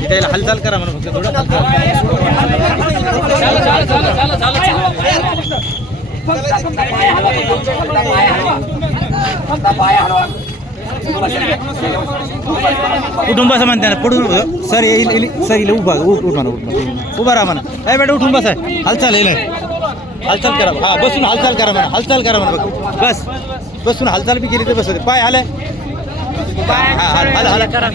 त्याला हालचाल करा म्हणून फक्त थोडं कुटुंबाचं म्हणते ना पडून सर येईल सर येईल उभा उठ म्हणा उभा राहा म्हणा काय बेटा उठून बसा हालचाल येईल हालचाल करा हा बसून हालचाल करा म्हणा हालचाल करा म्हणा बस बसून हालचाल बी केली तर बस पाय आले हाला करा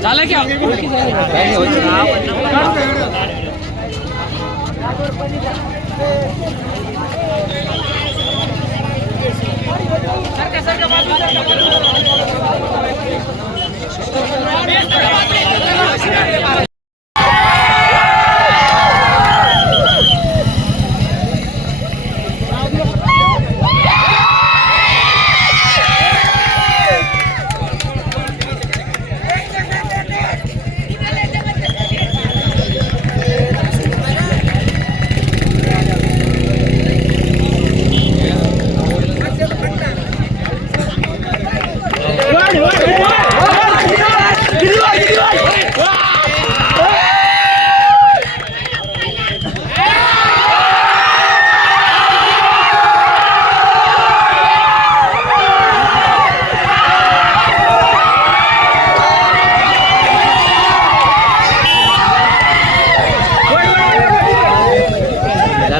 झालं की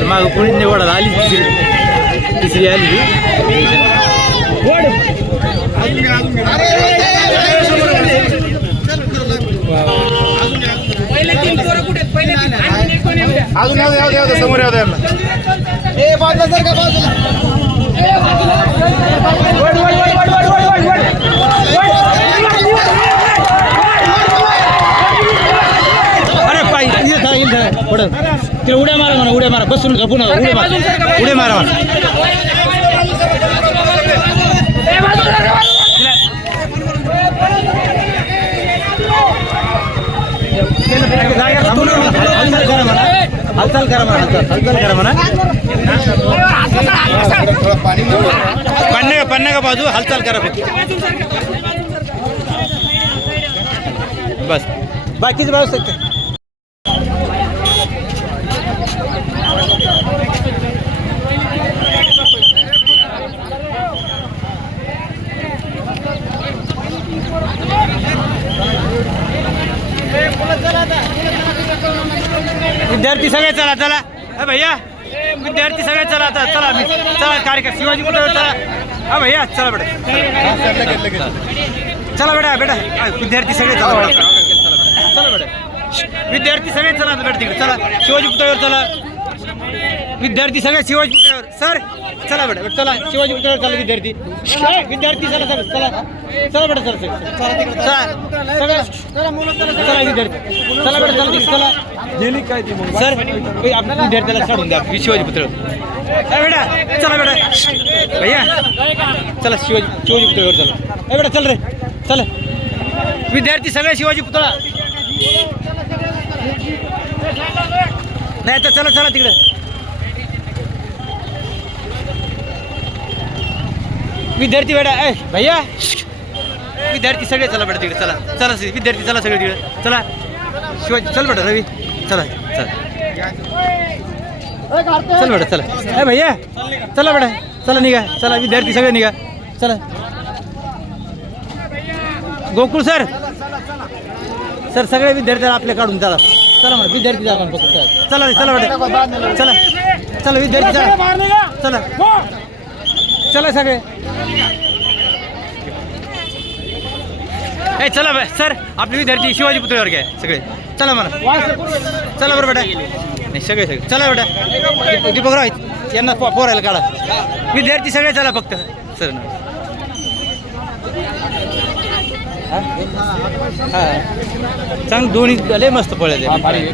माग कोणी निवड आली तिसरी आली अजून समोर यावं अरे पाय येईल पडत तिला उड्या मारा म्हणा उड्या मारा बसून झोपून उड्या मारा म्हणा हालचाल करा म्हणा हालचाल करा म्हणा पन्ने का बाजू हालचाल करा बस बाकीच व्यवस्था विद्यार्थी सगळे चला चला भैया विद्यार्थी सगळे चला आता चला चला कार्यक्रम शिवाजी कुठे चला हा भैया चला बेटा चला बेटा विद्यार्थी सगळे चला चला बेटा विद्यार्थी सगळे चला बेटा तिकडे चला शिवाजी पुतळ्यावर चला विद्यार्थी सगळे शिवाजी पुतळ्यावर सर चला बेटा चला शिवाजी पुतळ्यावर चला विद्यार्थी चला चला चला बेटा चला चला विद्यार्थी चला बेटा चला चला गेली काय ती सर आपल्या विद्यार्थ्याला सोडून द्या शिवाजी पुतळ्यावर बेटा चला बेटा भैया चला शिवाजी पुतळ्यावर चला बेटा चल रे चला विद्यार्थी सगळे शिवाजी पुतळा नाही तर चला चला तिकडे विद्यार्थी बेटा भैया विद्यार्थी सगळे चला बेटा तिकडे चला चला विद्यार्थी चला सगळे तिकडे चला शिवाजी चल बेटा रवी चला चला चल बेटा चला भैया चला बेटा चला निघा चला विद्यार्थी सगळे निघा चला गोकुळ सर सर सगळे विद्यार्थ्याला आपल्या काढून चला चला म्हणा विद्यार्थी जा फक्त चला चला बेटा चला चला विद्यार्थी चला चला चला सगळे चला सर आपले विद्यार्थी शिवाजी पुतळ्यावर घ्या सगळे चला म्हणा चला बरं बेटा नाही सगळे चला बेटा दीपकराव यांना पोरायला काढा विद्यार्थी सगळे चला फक्त सर हां चांगलं दोन्ही लय मस्त पळले